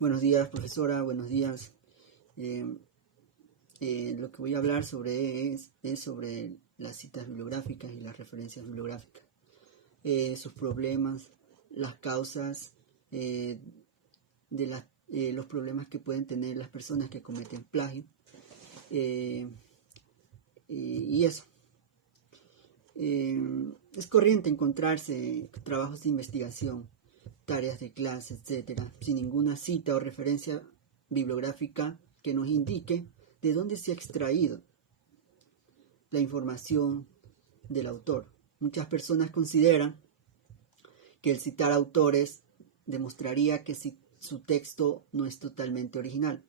Buenos días, profesora, buenos días. Lo que voy a hablar sobre es sobre las citas bibliográficas y las referencias bibliográficas, sus problemas, las causas de los problemas que pueden tener las personas que cometen plagio y eso. Es corriente encontrarse trabajos de investigación, tareas de clase, etcétera, sin ninguna cita o referencia bibliográfica que nos indique de dónde se ha extraído la información del autor. Muchas personas consideran que el citar autores demostraría que su texto no es totalmente original,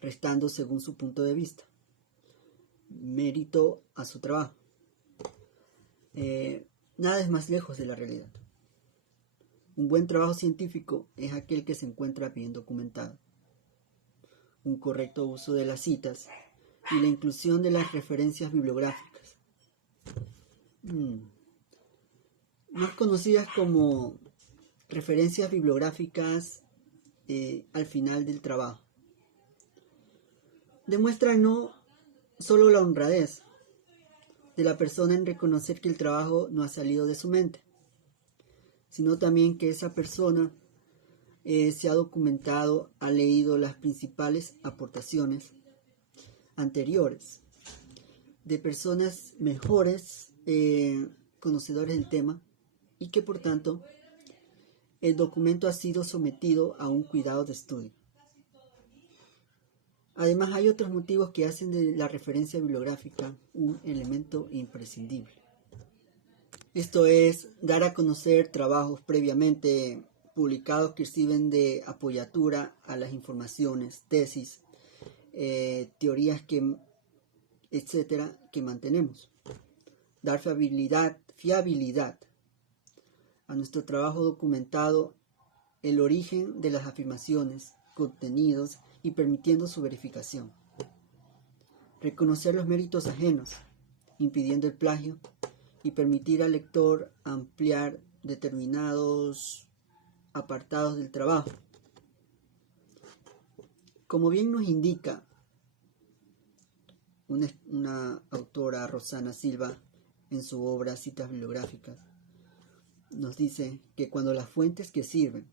restando, según su punto de vista, mérito a su trabajo. Nada es más lejos de la realidad. Un buen trabajo científico es aquel que se encuentra bien documentado. Un correcto uso de las citas y la inclusión de las referencias bibliográficas, más conocidas como referencias bibliográficas al final del trabajo, demuestran no solo la honradez de la persona en reconocer que el trabajo no ha salido de su mente, sino también que esa persona se ha documentado, ha leído las principales aportaciones anteriores de personas mejores conocedores del tema y que por tanto el documento ha sido sometido a un cuidado de estudio. Además, hay otros motivos que hacen de la referencia bibliográfica un elemento imprescindible. Esto es dar a conocer trabajos previamente publicados que sirven de apoyatura a las informaciones, tesis, teorías etcétera, que mantenemos. Dar fiabilidad a nuestro trabajo documentado, el origen de las afirmaciones, contenidos y permitiendo su verificación. Reconocer los méritos ajenos, impidiendo el plagio y permitir al lector ampliar determinados apartados del trabajo. Como bien nos indica una autora, Rosana Silva, en su obra Citas Bibliográficas, nos dice que cuando las fuentes que sirven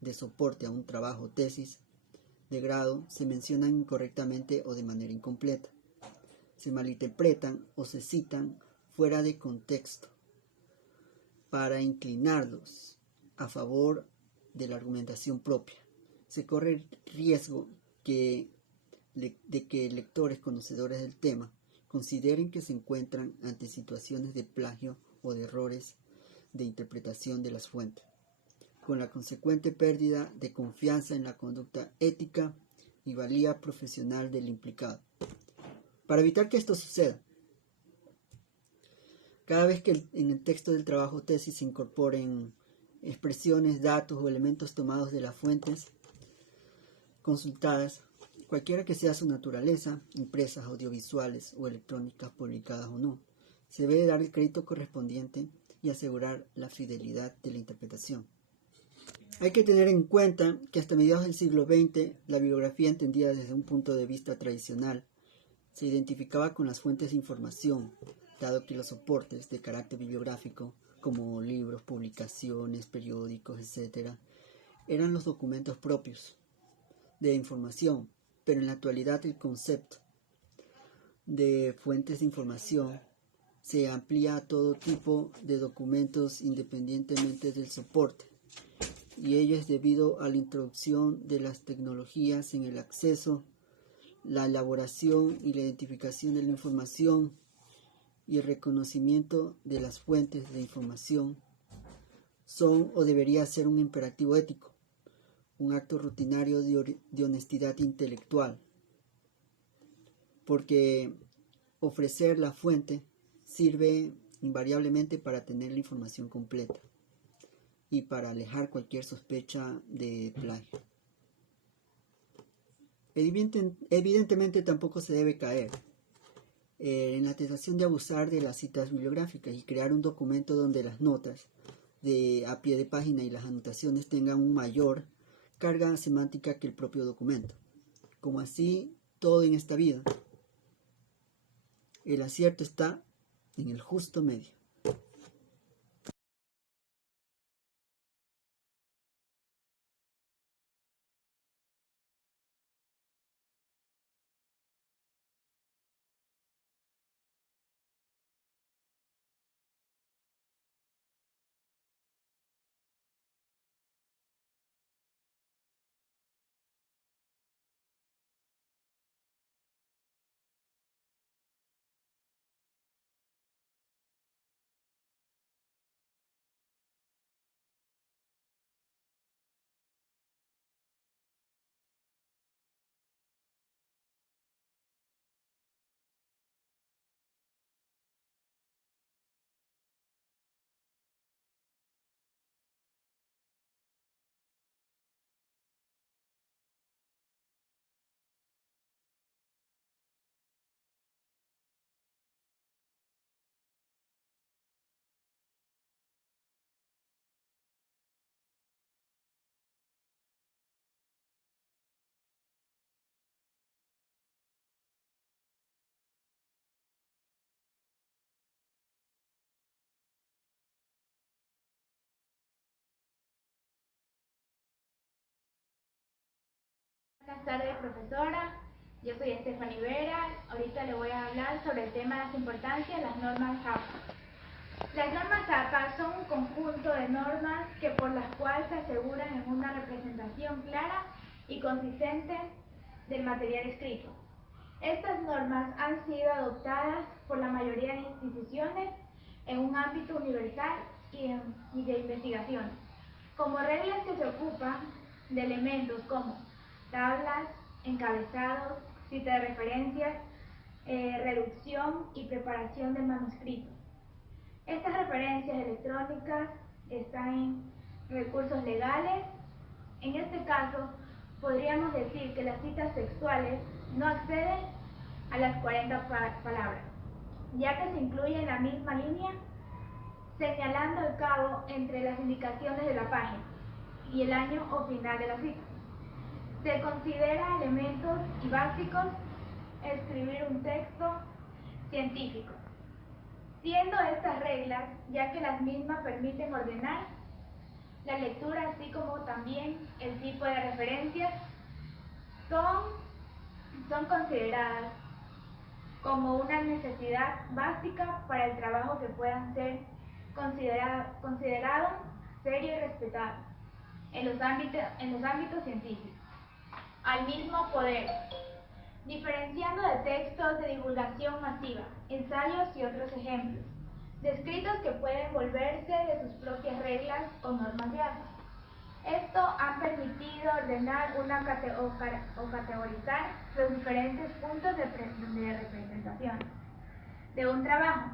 de soporte a un trabajo o tesis de grado se mencionan incorrectamente o de manera incompleta, se malinterpretan o se citan fuera de contexto para inclinarlos a favor de la argumentación propia, se corre el riesgo de que lectores conocedores del tema consideren que se encuentran ante situaciones de plagio o de errores de interpretación de las fuentes, con la consecuente pérdida de confianza en la conducta ética y valía profesional del implicado. Para evitar que esto suceda, cada vez que en el texto del trabajo o tesis se incorporen expresiones, datos o elementos tomados de las fuentes consultadas, cualquiera que sea su naturaleza, impresas, audiovisuales o electrónicas, publicadas o no, se debe dar el crédito correspondiente y asegurar la fidelidad de la interpretación. Hay que tener en cuenta que hasta mediados del siglo XX, la bibliografía entendida desde un punto de vista tradicional se identificaba con las fuentes de información, dado que los soportes de carácter bibliográfico, como libros, publicaciones, periódicos, etc., eran los documentos propios de información, pero en la actualidad el concepto de fuentes de información se amplía a todo tipo de documentos independientemente del soporte, y ello es debido a la introducción de las tecnologías en el acceso, la elaboración y la identificación de la información y el reconocimiento de las fuentes de información son o debería ser un imperativo ético, un acto rutinario de honestidad intelectual, porque ofrecer la fuente sirve invariablemente para tener la información completa y para alejar cualquier sospecha de plagio. Evidentemente tampoco se debe caer en la tentación de abusar de las citas bibliográficas y crear un documento donde las notas a pie de página y las anotaciones tengan un mayor carga semántica que el propio documento. Como así todo en esta vida, el acierto está en el justo medio. Buenas tardes, profesora. Yo soy Stephanie Vera. Ahorita le voy a hablar sobre el tema de las importancias de las normas APA. Las normas APA son un conjunto de normas que por las cuales se aseguran en una representación clara y consistente del material escrito. Estas normas han sido adoptadas por la mayoría de instituciones en un ámbito universal y de investigación, como reglas que se ocupan de elementos como tablas, encabezados, cita de referencias, reducción y preparación del manuscrito. Estas referencias electrónicas están en recursos legales. En este caso, podríamos decir que las citas textuales no acceden a las 40 palabras, ya que se incluye en la misma línea, señalando el cabo entre las indicaciones de la página y el año o final de la cita. Se considera elementos y básicos escribir un texto científico, siendo estas reglas, ya que las mismas permiten ordenar la lectura, así como también el tipo de referencias, son consideradas como una necesidad básica para el trabajo que puedan ser considerado serio y respetado en los ámbitos científicos. Al mismo poder, diferenciando de textos de divulgación masiva, ensayos y otros ejemplos, de escritos que pueden volverse de sus propias reglas o normas de arte. Esto ha permitido ordenar o categorizar los diferentes puntos de representación de un trabajo,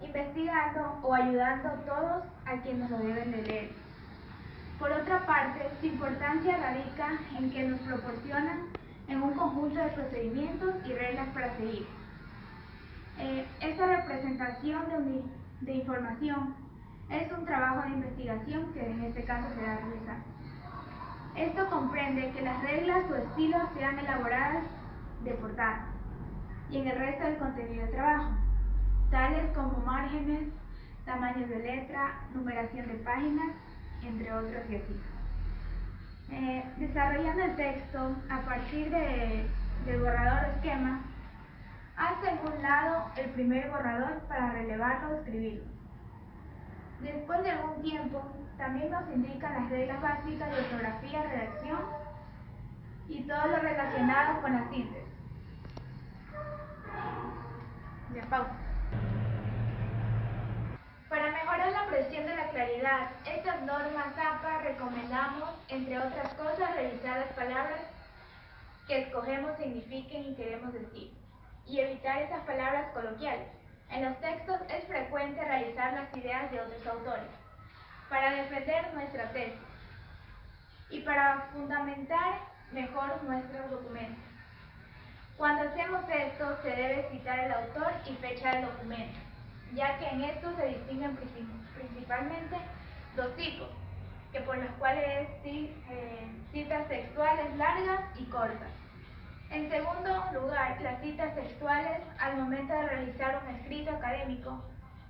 investigando o ayudando a todos a quienes lo deben de leer. Por otra parte, su importancia radica en que nos proporcionan en un conjunto de procedimientos y reglas para seguir. Esta representación de información es un trabajo de investigación que en este caso se va a realizar. Esto comprende que las reglas o estilos sean elaboradas de portada y en el resto del contenido de trabajo, tales como márgenes, tamaños de letra, numeración de páginas, entre otros y así. Desarrollando el texto a partir del borrador o esquema, hace en un lado el primer borrador para relevarlo o escribirlo. Después de algún tiempo, también nos indican las reglas básicas de ortografía, redacción y todo lo relacionado con la síntesis. Ya, pausa. Para mejorar la presión de la claridad, estas normas APA recomendamos, entre otras cosas, revisar las palabras que escogemos signifiquen y queremos decir, y evitar esas palabras coloquiales. En los textos es frecuente realizar las ideas de otros autores, para defender nuestra tesis y para fundamentar mejor nuestros documentos. Cuando hacemos esto, se debe citar el autor y fecha del documento, ya que en esto se distinguen principalmente dos tipos, que por las cuales citas textuales largas y cortas. En segundo lugar, las citas textuales, al momento de realizar un escrito académico,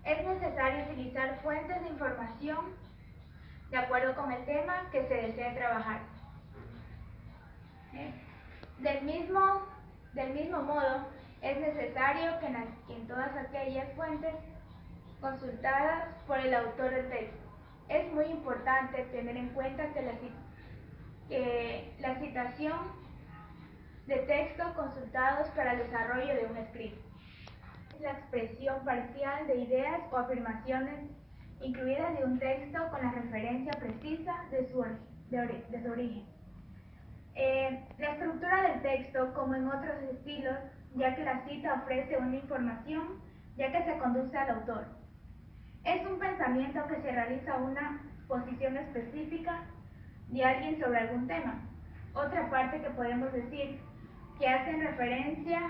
es necesario utilizar fuentes de información de acuerdo con el tema que se desea trabajar. Del mismo modo, es necesario que en todas aquellas fuentes consultadas por el autor del texto, es muy importante tener en cuenta que la citación de textos consultados para el desarrollo de un escrito es la expresión parcial de ideas o afirmaciones incluidas de un texto con la referencia precisa de su origen. La estructura del texto, como en otros estilos, ya que la cita ofrece una información, ya que se conduce al autor. Es un pensamiento que se realiza una posición específica de alguien sobre algún tema. Otra parte que podemos decir que hacen referencia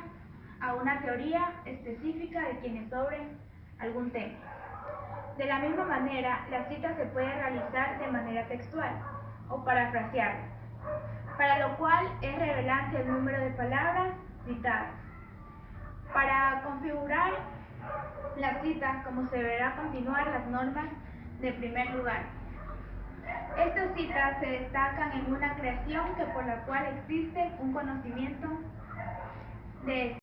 a una teoría específica de quienes sobre algún tema. De la misma manera, la cita se puede realizar de manera textual o parafraseada, para lo cual es relevante el número de palabras citadas. Para configurar la cita, como se deberá continuar las normas de primer lugar. Estas citas se destacan en una creación que por la cual existe un conocimiento de